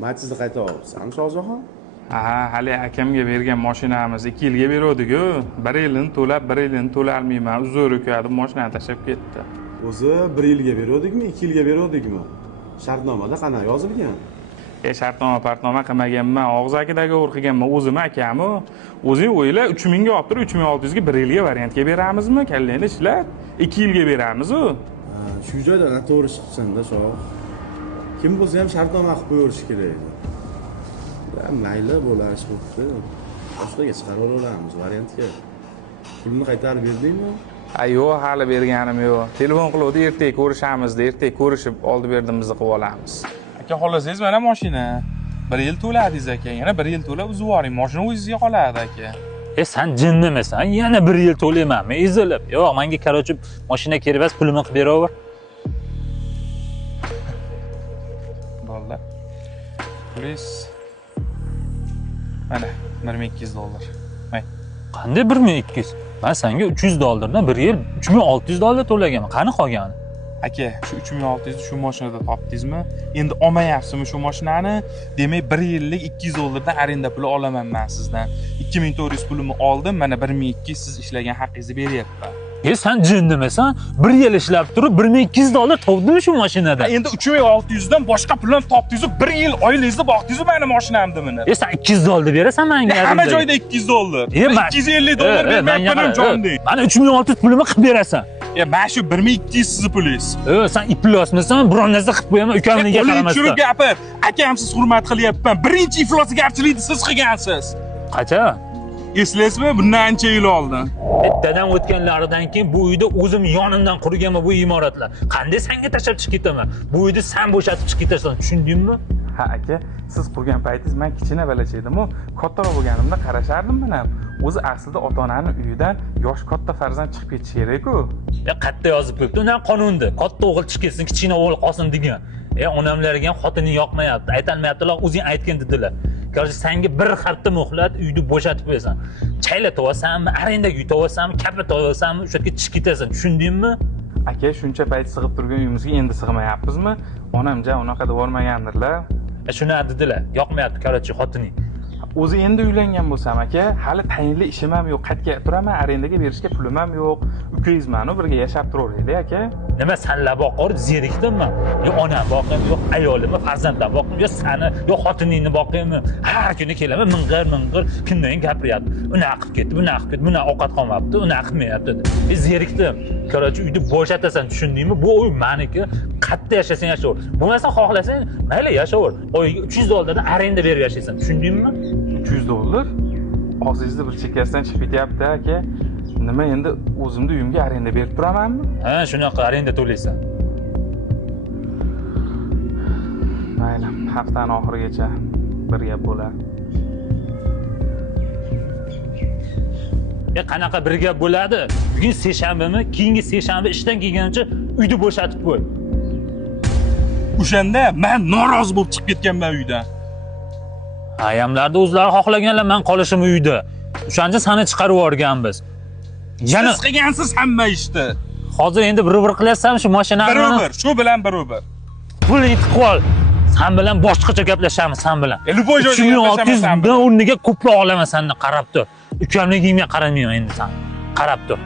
Matizni qayta olibsan, Shohjahon? Ha, hali akamga bergan mashinamiz 2 yilga beruvdik-ku. 1 yilini to'lab, 1 yilini to'la olmayman. Uzr uka deb mashinani tashlab ketdi. O'zi 1 yilga beruvdikmi, 2 yilga beruvdikmi? Shartnomada qanaqa yozilgan? Shartnoma qilmaganman. Og'zakidagi o'rqiganman. O'zim akami. O'zing o'yla 3000 ga olib turib 3600 ga 1 yilga variantga beramizmi? Kallangni ishlat. 2 yilga beramiz-ku. Shu joyda noto'g'ri chiqibsan-da, Shoh. Kim bo'lsa ham shartnoma qilib qo'yarish kerak edi. Mayli bo'lash bo'pti. Boshqaga chiqarib olamiz variantga. Pulni qaytarib berdingmi? Yo'q, hali berganim yo'q. Telefon qiluvdi, ertaga ko'rishamiz, ertaga ko'rishib oldi berdimizni qilib olamiz. Aka, xohlasangiz mana mashina. 1 yil to'ladingiz aka. Yana 1 yil to'lab uzib yuboring. Mashina o'zingizga qoladi aka. Sen jinnimisan? Yana 1 yil to'laymanmi? Ezilib. Yo'q, menga qarochi mashina kerak emas, pulimni qilib beraver. Bo'ldi. Pulis mana $1200. May. Qanday 1200? Men senga $300dan 1 yil $3600 to'laganman. Qani qolgani? Aka, shu 3600 ni shu mashinada topdingizmi? Endi olmayapsizmi shu mashinani? Demak, 1 yillik $200dan arenda puli olaman men sizdan. 2400 pulimni oldim, mana 1200 siz ishlagan haqqingizni beryapman. Sen jinnimisan? 1 yil ishlab turib $1200 topdingmi shu mashinada? Endi 3600 dan boshqa pulni topdingiz, 1 yil oylingizni boqdingiz meni mashinamda meni. Sen $200 berasan menga. Hamma joyda $200. $250 bermayapman jondek. Mana 3600 pulimni qilib berasan. Men shu 1200 sizni pulingiz. Sen iflosmisan? Biron narsa qilib qo'yaman ukamniga qaramasdan. Shuni gapir. Akam siz hurmat qilyapman. Birinchi iflosgarchilikni siz qilgansiz. Qachon? Eslaysizmi? Bundan ancha yil oldin. Dadam o'tganlaridan keyin bu uyda o'zim yonimdan qurganman bu imoratlar. Qanday senga tashlab chiqib ketaman? Bu uyni sen bo'shatib chiqib ketasan, tushundingmi? Ha aka, siz qurgan paytingiz men kichkina balacha edim-ku, kattaroq bo'lganimda qarashardim men ham. O'zi aslida ota-onaning uyidan yosh katta farzand chiqib ketishi kerak-ku. Qayerda yozib qo'yibdi? Undan qonunda katta o'g'il chiqib ketsin, kichkina o'g'il qolsin degan. Onamlarga ham xotining yoqmayapti, aytolmayaptilar, o'zing aytgin dedilar. Qarshi senga bir hafta muhlat uyni bo'shatib qo'yasan. Chayla to'vasanmi, arendaga uy to'vasanmi, kapla to'vasanmi, o'sha yerga chiqib ketasan, tushundingmi? Aka, shuncha payt sig'ib turgan uyimizga endi sig'mayapmizmi? Onamja unaqa deb bormagandirlar. Shuni dedilar, yoqmayapti qarchi xotining. O'zi endi uylangan bo'lsam aka, hali tayinli ishim ham yo'q, qaytga turaman, arendaga berishga pulim ham yo'q. Ukangizmanu birga yashab turaylik aka. Nima sanlar boqar, zerikdimmi? Yo onam boqim, yo ayolimni, farzandlarim boqim, yo seni, yo xotiningni boqaymi? Har kuni kelaman, ming'ir, kundan gapiryapti. Unaqa qilib ketdi, bunaqa qilib ketdi, buna ovqat qolmabdi, unaqa qilmayapti dedi. Zerikdim. Qarchi uyni bo'shatasan, tushundingmi? Bu uy meniki. Qayerda yashasang yashaver. Bo'lmasa xohlasang, mayli yashaver. Oyiga $300 dan arenda berib yashaysan, tushundingmi? $300? Og'zingizni bir chekkasidan chiqib ketyapti aka. Nima endi o'zimni uyimga arenda berib turamanmi? Ha, shunaqa arenda to'laysan. Mayli, haftaning oxirigacha bir gap bo'lar. Qanaqa bir gap bo'ladi? Bugun seshanbami? Keyingi seshanba ishdan kelgancha uyni bo'shatib qo'y. O'shanda men norozi bo'lib chiqib ketganman uydan. Ayamlarda o'zlari xohlaganlar men qolishim uyda. O'shanda seni chiqarib yuborganmiz. Yana siz qilgansiz hamma ishni. Hozir endi bir qilyapsanmi shu mashinani? Bir, shu bilan bir. Pulni qilib ol. Sen bilan boshqacha gaplashamiz sen bilan. Luboy joyda gaplashaman. 3600 dan o'rniga ko'proq olaman sendan qarab tur. Ukamligingga qaramayman endi sen. Qarab tur.